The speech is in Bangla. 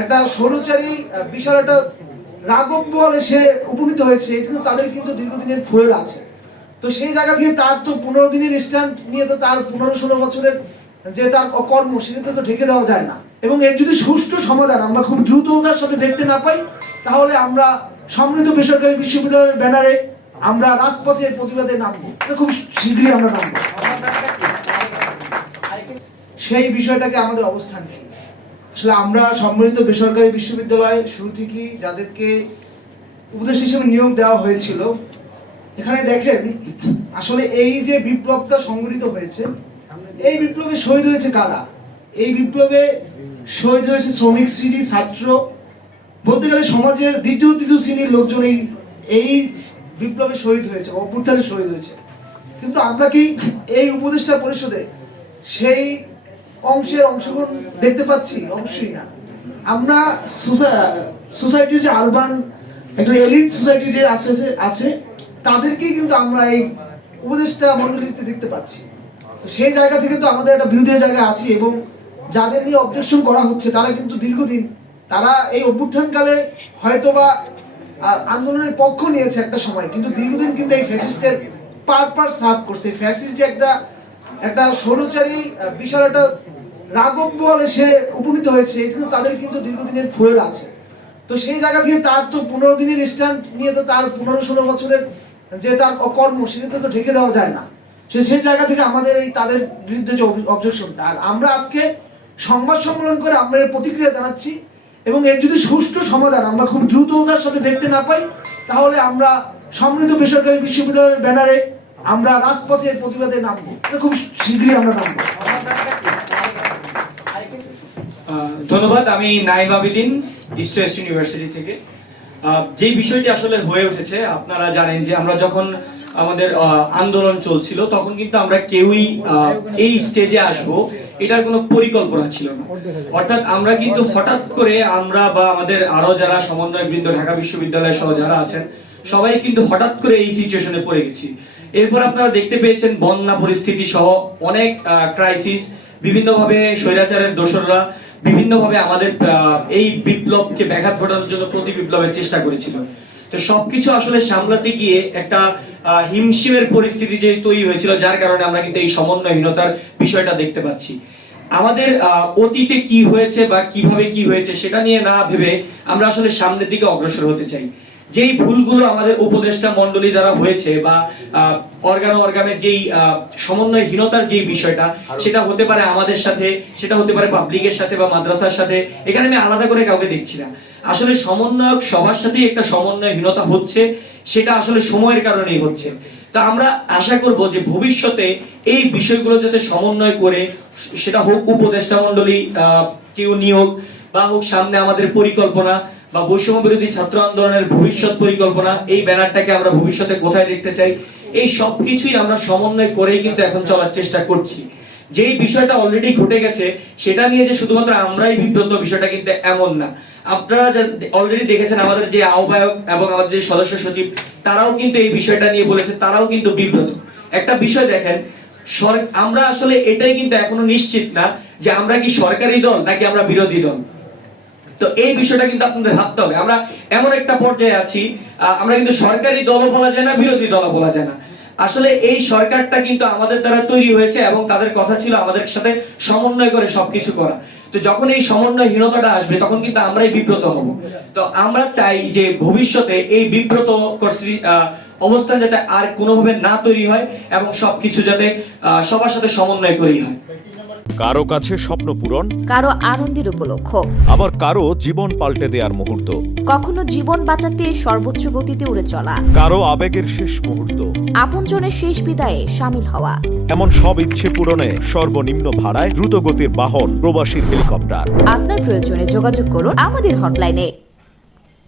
একটা স্বৈরাচারী বিশাল একটা রাঘব বলে সে উপনীত হয়েছে, কিন্তু তাদের কিন্তু দীর্ঘদিনের ফুয়েল আছে। তো সেই জায়গা থেকে তার তো 15 দিনের স্ট্যান্ড নিয়ে তো তার 15-16 বছরের যে তার কর্ম সেটা তো ঢেকে দেওয়া যায় না। এবং এর যদি সুষ্ঠু সমাধান আমরা খুব দ্রুততার সাথে দেখতে না পাই, তাহলে আমরা সমৃদ্ধ বেসরকারি বিশ্ববিদ্যালয়ের ব্যানারে আমরা রাজপথে প্রতিবাদে নামবো, খুব শীঘ্রই আমরা নামবো। সেই বিষয়টাকে আমাদের অবস্থান নেই। আসলে আমরা সম্মিলিত বেসরকারি বিশ্ববিদ্যালয় শুরু থেকেই যাদেরকে উপদেশ হিসেবে নিয়োগ দেওয়া হয়েছিল, এখানে দেখেন আসলে এই যে বিপ্লবটা সংগঠিত হয়েছে, এই বিপ্লবে শহীদ হয়েছে কারা? এই বিপ্লবে শহীদ হয়েছে শ্রমিক শ্রেণী, ছাত্র, বলতে গেলে সমাজের দ্বিতীয় তৃতীয় শ্রেণীর লোকজন এই বিপ্লবে শহীদ হয়েছে, অভ্যুত্থানে শহীদ হয়েছে। কিন্তু আমরা কি এই উপদেষ্টা পরিষদে সেই অংশের অংশগ্রহণ দেখতে পাচ্ছি? অবশ্যই না। আমরা সোসাইটির যে আরবান একটা এলিট সোসাইটি যে আছে তাদেরকেই কিন্তু আমরা এই উপদেষ্টা মণ্ডলীতে দেখতে পাচ্ছি। সেই জায়গা থেকে তো আমাদের একটা বিরোধী জায়গা আছে, এবং যাদের নিয়ে অবজেকশন করা হচ্ছে তারা কিন্তু দীর্ঘদিন, তারা এই অভ্যুত্থানকালে হয়তোবা আন্দোলনের পক্ষ নিয়েছে একটা সময়, কিন্তু দীর্ঘদিন কিন্তু এই ফ্যাসিস্টের পারপাস সার্ভ করছে। ফ্যাসিস্ট যে একটা স্বৈরাচারী বিশাল একটা রাঘব বলে সে উপনীত হয়েছে, কিন্তু তাদের কিন্তু দীর্ঘদিনের ফুয়েল আছে। তো সেই জায়গা থেকে তার তো 15 দিনের স্ট্যান্ড নিয়ে তো তার 15-16 বছরের যে তার কর্ম সেটা তো ঢেকে দেওয়া যায় না। সেই জায়গা থেকে আমাদের এই তাদের বিরুদ্ধে যে অবজেকশনটা, আর আমরা আজকে সংবাদ সম্মেলন করে আমরা এর প্রতিক্রিয়া জানাচ্ছি, এবং এর যদি সুষ্ঠু সমাধান আমরা খুব দ্রুততার সাথে দেখতে না পাই, তাহলে আমরা সমৃদ্ধ বেসরকারি বিশ্ববিদ্যালয়ের ব্যানারে আমরা রাজপথে প্রতিবাদে নামবো, খুব শীঘ্রই আমরা নামবো। ধন্যবাদ। আমি Naim Abidin, East West University থেকে। যে বিষয়টি আসলে হয়ে উঠেছে, আপনারা জানেন যে আমরা যখন আমাদের আন্দোলন চলছিল তখন কিন্তু আমরা কেউই এই স্টেজে আসব এটার কোনো পরিকল্পনা ছিল না। অর্থাৎ আমরা কিন্তু হঠাৎ করে আমরা বা আমাদের আরো যারা সমন্বয়বৃন্দ ঢাকা বিশ্ববিদ্যালয় সহ যারা আছেন সবাই কিন্তু হঠাৎ করে এই সিচুয়েশনে পড়ে গেছি। এরপর আপনারা দেখতে পেয়েছেন বন্যা পরিস্থিতি সহ অনেক ক্রাইসিস, বিভিন্নভাবে স্বৈরাচারের দোসররা বিভিন্নভাবে আমাদের এই বিপ্লবকে ব্যাঘাত ঘটানোর জন্য প্রতি বিপ্লবের চেষ্টা করেছিল। তো সবকিছু আসলে সামলাতে গিয়ে একটা হিমশিমের পরিস্থিতি যে তৈরি হয়েছিল, যার কারণে আমরা কিন্তু এই সমন্বয়হীনতার বিষয়টা দেখতে পাচ্ছি। আমাদের অতীতে কি হয়েছে বা কিভাবে কি হয়েছে সেটা নিয়ে না ভেবে আমরা আসলে সামনের দিকে অগ্রসর হতে চাই। যেই ভুলগুলো আমাদের উপদেষ্টা মণ্ডলী দ্বারা হয়েছে বা অর্গানের যেই সমন্বয়হীনতার যেই বিষয়টা, সেটা হতে পারে আমাদের সাথে, সেটা হতে পারে পাবলিকের সাথে বা মাদ্রাসার সাথে। এখানে আমি আলাদা করে কাউকে দেখছি না। আসলে সমন্বয়ক সবার সাথেই একটা সমন্বয়হীনতা হচ্ছে, সেটা আসলে সময়ের কারণেই হচ্ছে। তা আমরা আশা করব যে ভবিষ্যতে এই বিষয়গুলো যাতে সমন্বয় করে, সেটা হোক উপদেষ্টা মণ্ডলী কেউ নিয়োগ বা হোক সামনে আমাদের পরিকল্পনা বা বৈষম্য বিরোধী ছাত্র আন্দোলনের ভবিষ্যৎ পরিকল্পনা, এই ব্যানারটাকে আমরা ভবিষ্যতে কোথায় দেখতে চাই, এই সবকিছুই আমরা সমন্বয় করেই কিন্তু এখন চলার চেষ্টা করছি। যেই বিষয়টা অলরেডি ঘটে গেছে সেটা নিয়ে যে শুধুমাত্র আমরাই বিব্রত, বিষয়টা কিন্তু এমন না। আপনারা অলরেডি দেখেছেন আমাদের যে আহ্বায়ক এবং আমাদের যে সদস্য সচিব, তারাও কিন্তু এই বিষয়টা নিয়ে বলেছে, তারাও কিন্তু বিব্রত। একটা বিষয় দেখেন, আমরা আসলে এটাই কিন্তু এখনো নিশ্চিত না যে আমরা কি সরকারি দল নাকি আমরা বিরোধী দল। তো এই বিষয়টা কিন্তু আপনাদের ভাবতে হবে। আমরা এমন একটা পর্যায়ে আছি, আমরা কিন্তু সরকারি দলও বলা যায় না, বিরোধী দলও বলা যায় না। আসলে এই সরকারটা কিন্তু আমাদের দ্বারা তৈরি হয়েছে এবং তাদের কথা ছিল আমাদের সাথে সমন্বয় করে সবকিছু করা। তো যখন এই সমন্বয়হীনতাটা আসবে তখন কিন্তু আমরাই বিব্রত হব। তো আমরা চাই যে ভবিষ্যতে এই বিব্রত অবস্থান যাতে আর কোনোভাবে না তৈরি হয় এবং সবকিছু যাতে সবার সাথে সমন্বয় করেই হয়। কারো কাছে স্বপ্ন পূরণ, কারো আনন্দের উপলক্ষ, আবার কারো জীবন পাল্টে দেওয়ার মুহূর্ত, কখনো জীবন বাঁচাতে সর্বোচ্চ গতিতে উড়ে চলা, কারো আবেগের শেষ মুহূর্ত, আপনজনের শেষ বিদায়ে শামিল হওয়া। এমন সব ইচ্ছে পূরণে সর্বনিম্ন ভাড়ায় দ্রুতগতির বাহন প্রবাসীর হেলিকপ্টার। আপনার প্রয়োজনে যোগাযোগ করুন আমাদের হটলাইনে।